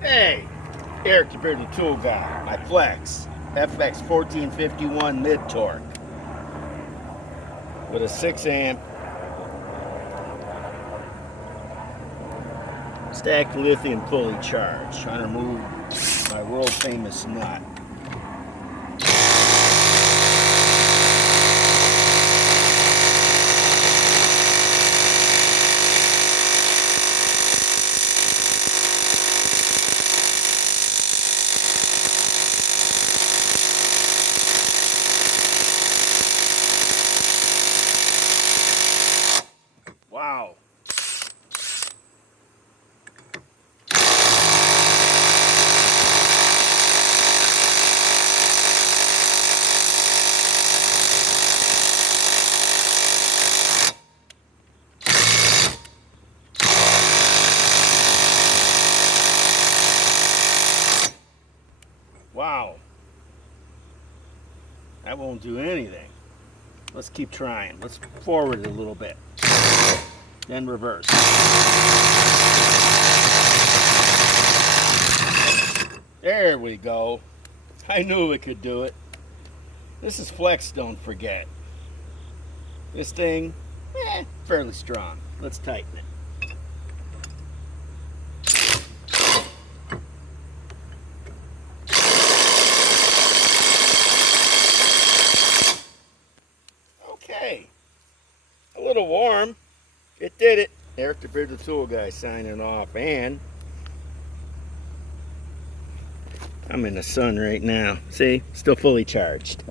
Hey, Eric, the bearded tool guy. My Flex FX 1451 mid torque with a 6 amp stacked lithium fully charged. Trying to remove my world famous nut. Wow. Wow. That won't do anything. Let's keep trying. Let's forward it a little bit. Then reverse. There we go. I knew it could do it. This is Flex, don't forget. This thing, fairly strong. Let's tighten it. Okay. A little warm. It did it. Eric the Bearded Tool Guy signing off, and I'm in the sun right now. See? Still fully charged.